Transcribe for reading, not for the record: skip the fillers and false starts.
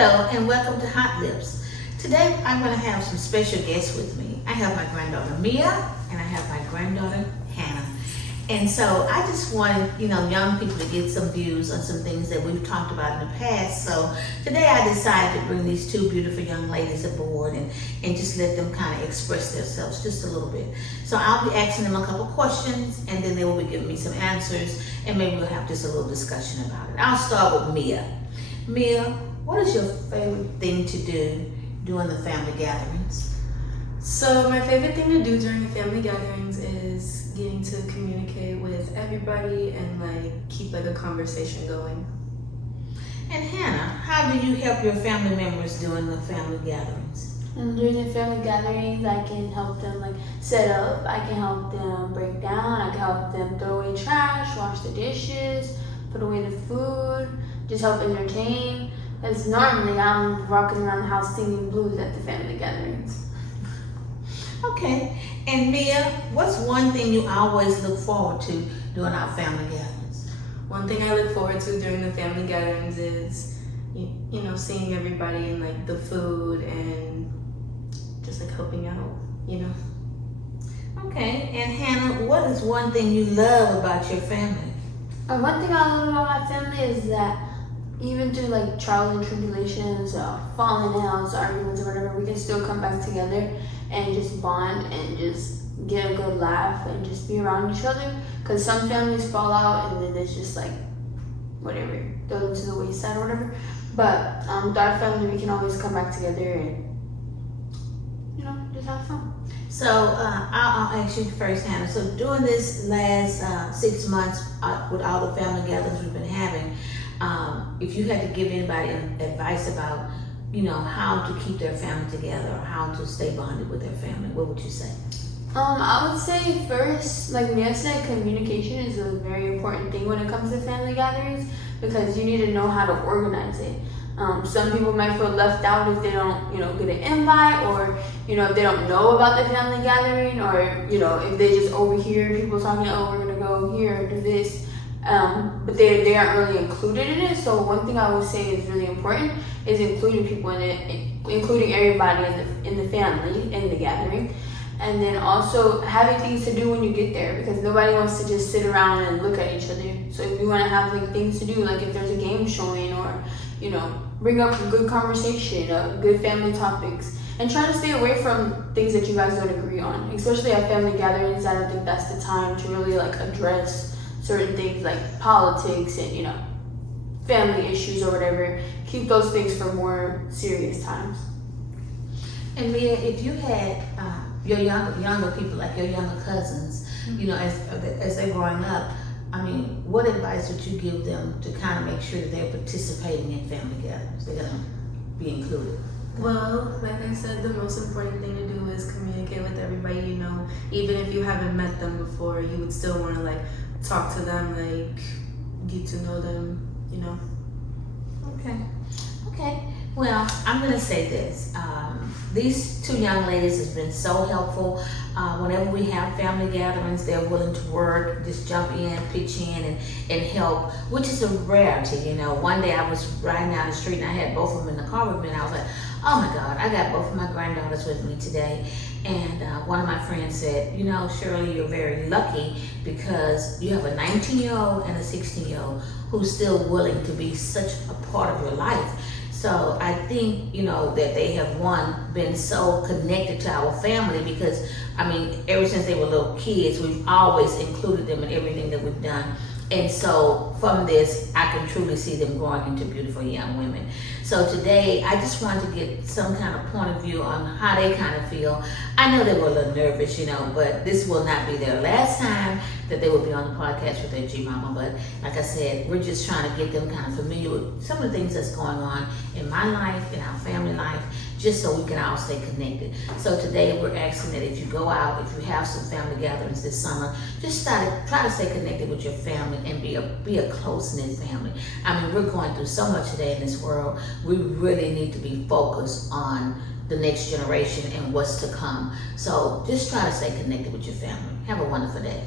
Hello and welcome to Hot Lips. Today I'm going to have some special guests with me. I have my granddaughter Mia and I have my granddaughter Hannah. And so I just wanted, young people to get some views on some things that we've talked about in the past. So today I decided to bring these two beautiful young ladies aboard and just let them kind of express themselves just a little bit. So I'll be asking them a couple questions and then they will be giving me some answers and maybe we'll have just a little discussion about it. I'll start with Mia. Mia, what is your favorite thing to do during the family gatherings? So my favorite thing to do during the family gatherings is getting to communicate with everybody and keep a conversation going. And Hannah, how do you help your family members during the family gatherings? And during the family gatherings, I can help them set up, I can help them break down, I can help them throw away trash, wash the dishes, put away the food, just help entertain. Because normally I'm walking around the house singing blues at the family gatherings. Okay. And Mia, what's one thing you always look forward to during our family gatherings? One thing I look forward to during the family gatherings is, seeing everybody and the food and just helping out, Okay. And Hannah, what is one thing you love about your family? One thing I love about my family is that even through trials and tribulations, falling outs, arguments, or whatever, we can still come back together and just bond and just get a good laugh and just be around each other. Because some families fall out and then it's just whatever, go to the wayside or whatever. But with our family, we can always come back together and just have fun. So I'll ask you first, Hannah. So during this last 6 months with all the family gatherings we've been having, if you had to give anybody advice about, how to keep their family together or how to stay bonded with their family, what would you say? I would say first, like Mia said, communication is a very important thing when it comes to family gatherings because you need to know how to organize it. Some people might feel left out if they don't, get an invite or, if they don't know about the family gathering or, if they just overhear people talking, oh, we're going to go here, do this. But they aren't really included in it. So one thing I would say is really important is including people in it, including everybody in the family in the gathering, and then also having things to do when you get there because nobody wants to just sit around and look at each other. So if you want to have things to do, if there's a game showing or bring up a good conversation, good family topics, and try to stay away from things that you guys don't agree on, especially at family gatherings. I don't think that's the time to really address certain things like politics and family issues or whatever. Keep those things for more serious times. And Mia, if you had your younger people, like your younger cousins, as they're growing up, what advice would you give them to kind of make sure that they're participating in family gatherings? They're gonna be included. Well, like I said, the most important thing to do is communicate with everybody. Even if you haven't met them before, you would still want to talk to them, get to know them, Okay. Well, I'm going to say this. These two young ladies has been so helpful. Whenever we have family gatherings, they're willing to work, just jump in, pitch in, and help, which is a rarity. One day I was riding down the street and I had both of them in the car with me, and I was like, oh my God, I got both of my granddaughters with me today. And one of my friends said, Shirley, you're very lucky because you have a 19-year-old and a 16-year-old who's still willing to be such a part of your life. So I think, that they have, been so connected to our family because, ever since they were little kids, we've always included them in everything that we've done. And so from this, I can truly see them growing into beautiful young women. So today, I just wanted to get some kind of point of view on how they kind of feel. I know they were a little nervous, but this will not be their last time that they will be on the podcast with their G-Mama. But like I said, we're just trying to get them kind of familiar with some of the things that's going on in my life, in our family life, just so we can all stay connected. So today we're asking that if you go out, if you have some family gatherings this summer, just try to stay connected with your family and be a close-knit family. We're going through so much today in this world. We really need to be focused on the next generation and what's to come. So just try to stay connected with your family. Have a wonderful day.